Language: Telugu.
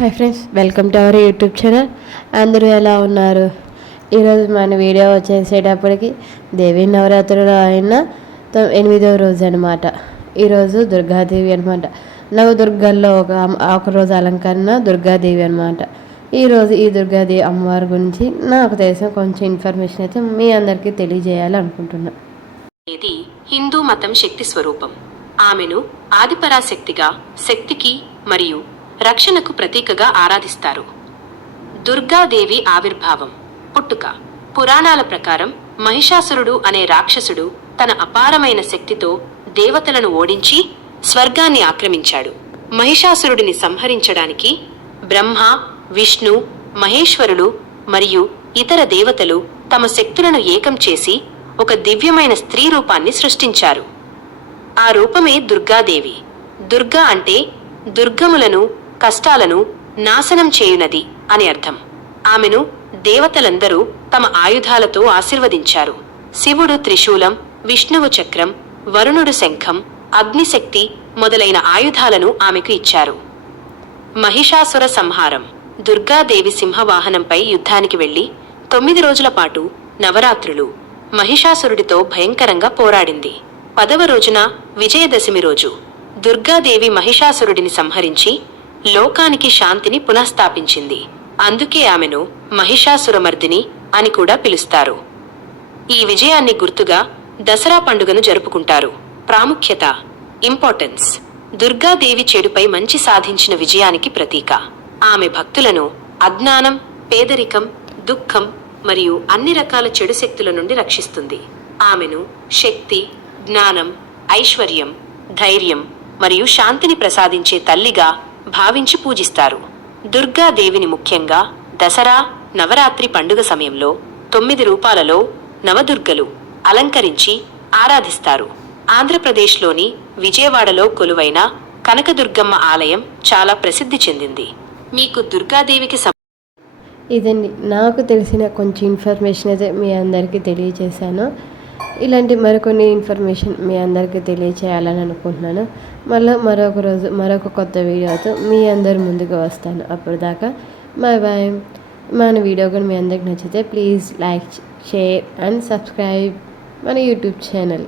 Hi friends, welcome to our YouTube channel. అందరూ ఎలా ఉన్నారు? ఈరోజు మన వీడియో వచ్చేసేటప్పటికి దేవి నవరాత్రులు అయిన 8వ రోజు అనమాట. ఈరోజు దుర్గాదేవి అనమాట. నవదుర్గల్లో ఒక రోజు అలంకరణ దుర్గాదేవి అనమాట. ఈరోజు ఈ దుర్గాదేవి అమ్మవారి గురించి నాకు తెలిసిన కొంచెం ఇన్ఫర్మేషన్ అయితే మీ అందరికీ తెలియజేయాలనుకుంటున్నా. ఇది హిందూ మతం శక్తి స్వరూపం. ఆమెను ఆదిపరాశక్తిగా, శక్తికి మరియు రక్షణకు ప్రతీకగా ఆరాధిస్తారు. దుర్గాదేవి ఆవిర్భావం, పుట్టుక. పురాణాల ప్రకారం మహిషాసురుడు అనే రాక్షసుడు తన అపారమైన శక్తితో దేవతలను ఓడించి స్వర్గాన్ని ఆక్రమించాడు. మహిషాసురుడిని సంహరించడానికి బ్రహ్మ, విష్ణు, మహేశ్వరులు మరియు ఇతర దేవతలు తమ శక్తులను ఏకం చేసి ఒక దివ్యమైన స్త్రీ రూపాన్ని సృష్టించారు. ఆ రూపమే దుర్గాదేవి. దుర్గా అంటే దుర్గములను, కష్టాలను నాశనం చేయునది అని అర్థం. ఆమెను దేవతలందరూ తమ ఆయుధాలతో ఆశీర్వదించారు. శివుడు త్రిశూలం, విష్ణువు చక్రం, వరుణుడు శంఖం, అగ్నిశక్తి మొదలైన ఆయుధాలను ఆమెకు ఇచ్చారు. మహిషాసుర సంహారం. దుర్గాదేవి సింహవాహనంపై యుద్ధానికి వెళ్లి 9 రోజుల పాటు నవరాత్రులు మహిషాసురుడితో భయంకరంగా పోరాడింది. 10వ రోజున విజయదశమి రోజు దుర్గాదేవి మహిషాసురుడిని సంహరించి లోకానికి శాంతిని పునఃస్థాపించింది. అందుకే ఆమెను మహిషాసురమర్దిని అని కూడా పిలుస్తారు. ఈ విజయాన్ని గుర్తుగా దసరా పండుగను జరుపుకుంటారు. ప్రాముఖ్యత, ఇంపార్టెన్స్. దుర్గాదేవి చెడుపై మంచి సాధించిన విజయానికి ప్రతీక. ఆమె భక్తులను అజ్ఞానం, పేదరికం, దుఃఖం మరియు అన్ని రకాల చెడు శక్తుల నుండి రక్షిస్తుంది. ఆమెను శక్తి, జ్ఞానం, ఐశ్వర్యం, ధైర్యం మరియు శాంతిని ప్రసాదించే తల్లిగా భావించి పూజిస్తారు. దుర్గాదేవిని ముఖ్యంగా దసరా, నవరాత్రి పండుగ సమయంలో 9 రూపాలలో నవదుర్గలు అలంకరించి ఆరాధిస్తారు. ఆంధ్రప్రదేశ్లోని విజయవాడలో కొలువైన కనకదుర్గమ్మ ఆలయం చాలా ప్రసిద్ధి చెందింది. మీకు దుర్గాదేవికి ఇదండి నాకు తెలిసిన కొంచెం ఇన్ఫర్మేషన్ అయితే మీ అందరికీ తెలియజేశాను. ఇలాంటి మరికొన్ని ఇన్ఫర్మేషన్ మీ అందరికీ తెలియచేయాలని అనుకుంటున్నాను. మళ్ళీ మరొక రోజు మరొక కొత్త వీడియోతో మీ అందరి ముందుకు వస్తాను. అప్పటిదాకా బాయ్ బాయ్. మన వీడియో కూడా మీ అందరికి నచ్చితే please like, share and subscribe మన యూట్యూబ్ ఛానల్.